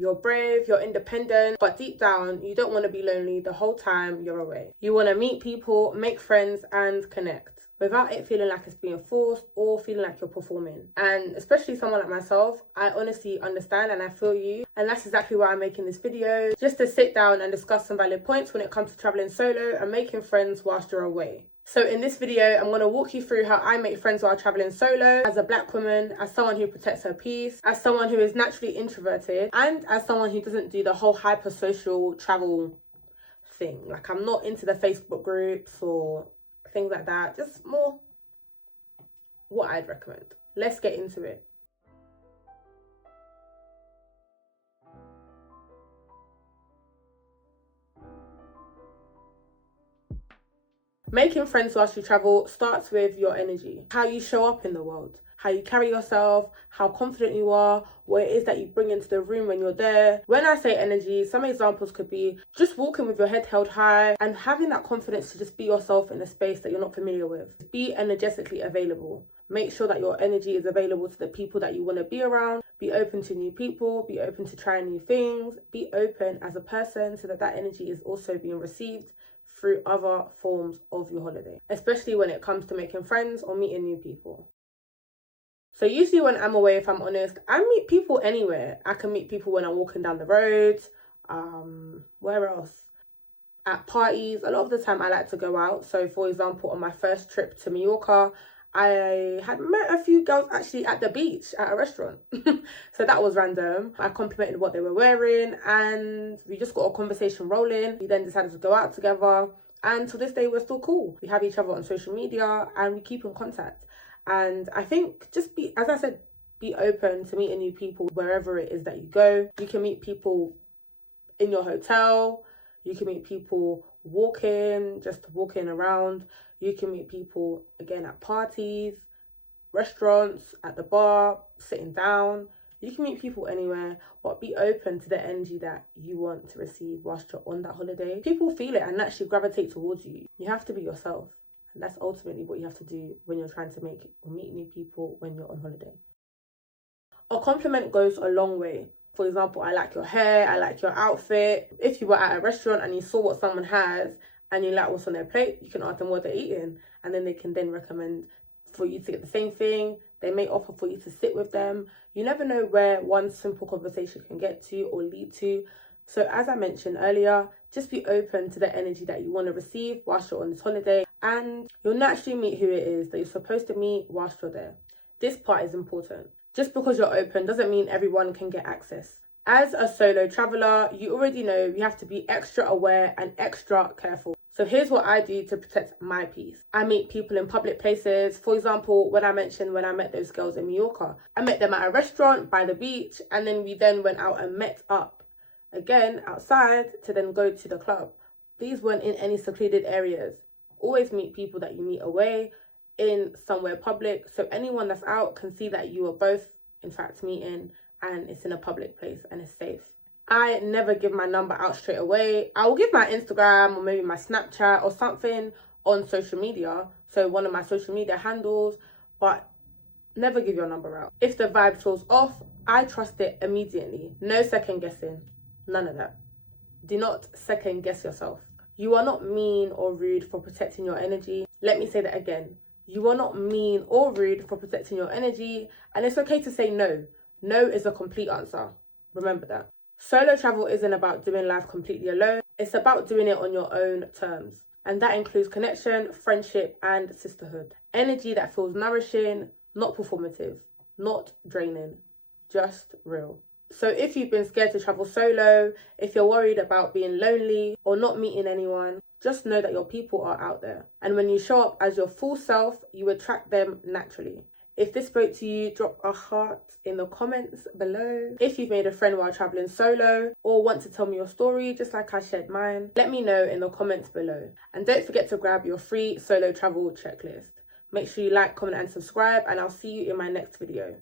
You're brave, you're independent, but deep down, you don't want to be lonely the whole time you're away. You want to meet people, make friends, and connect without it feeling like it's being forced or feeling like you're performing. And especially someone like myself, I honestly understand and I feel you. And that's exactly why I'm making this video, just to sit down and discuss some valid points when it comes to traveling solo and making friends whilst you're away. So in this video, I'm going to walk you through how I make friends while traveling solo, as a black woman, as someone who protects her peace, as someone who is naturally introverted, and as someone who doesn't do the whole hyper-social travel thing. Like, I'm not into the Facebook groups or things like that, just more what I'd recommend. Let's get into it. Making friends whilst you travel starts with your energy, how you show up in the world, how you carry yourself, how confident you are, what it is that you bring into the room when you're there. When I say energy, some examples could be just walking with your head held high and having that confidence to just be yourself in a space that you're not familiar with. Be energetically available. Make sure that your energy is available to the people that you want to be around. Be open to new people, be open to trying new things, be open as a person so that that energy is also being received through other forms of your holiday, especially when it comes to making friends or meeting new people. So usually when I'm away, if I'm honest, I meet people anywhere. I can meet people when I'm walking down the road, where else? At parties. A lot of the time I like to go out. So for example, on my first trip to Mallorca, I had met a few girls actually at the beach at a restaurant. So that was random. I complimented what they were wearing and we just got a conversation rolling. We then decided to go out together, and to this day we're still cool. We have each other on social media and we keep in contact. And I think just be, as I said, be open to meeting new people wherever it is that you go. You can meet people in your hotel. You can meet people just walking around. You can meet people, again, at parties, restaurants, at the bar, sitting down. You can meet people anywhere, but be open to the energy that you want to receive whilst you're on that holiday. People feel it and naturally gravitate towards you. You have to be yourself. And that's ultimately what you have to do when you're trying to make or meet new people when you're on holiday. A compliment goes a long way. For example, I like your hair, I like your outfit. If you were at a restaurant and you saw what someone has and you like what's on their plate, you can ask them what they're eating, and then they can then recommend for you to get the same thing. They may offer for you to sit with them. You never know where one simple conversation can get to or lead to. So as I mentioned earlier, just be open to the energy that you want to receive whilst you're on this holiday, and you'll naturally meet who it is that you're supposed to meet whilst you're there. This part is important. Just because you're open doesn't mean everyone can get access. As a solo traveler, you already know you have to be extra aware and extra careful. So here's what I do to protect my peace. I meet people in public places. For example, when I met those girls in Mallorca, I met them at a restaurant by the beach, and then we then went out and met up again outside to then go to the club. These weren't in any secluded areas. Always meet people that you meet away in somewhere public, so anyone that's out can see that you are both in fact meeting and it's in a public place and it's safe. I never give my number out straight away. I will give my Instagram or maybe my Snapchat or something on social media, so one of my social media handles, but never give your number out. If the vibe feels off, I trust it immediately. No second guessing, none of that. Do not second guess yourself. You are not mean or rude for protecting your energy. Let me say that again. You are not mean or rude for protecting your energy, and it's okay to say no. No is a complete answer. Remember that. Solo travel isn't about doing life completely alone. It's about doing it on your own terms. And that includes connection, friendship, and sisterhood. Energy that feels nourishing, not performative, not draining, just real. So if you've been scared to travel solo, if you're worried about being lonely or not meeting anyone, just know that your people are out there. And when you show up as your full self, you attract them naturally. If this spoke to you, drop a heart in the comments below. If you've made a friend while traveling solo or want to tell me your story, just like I shared mine, let me know in the comments below. And don't forget to grab your free solo travel checklist. Make sure you like, comment, and subscribe, and I'll see you in my next video.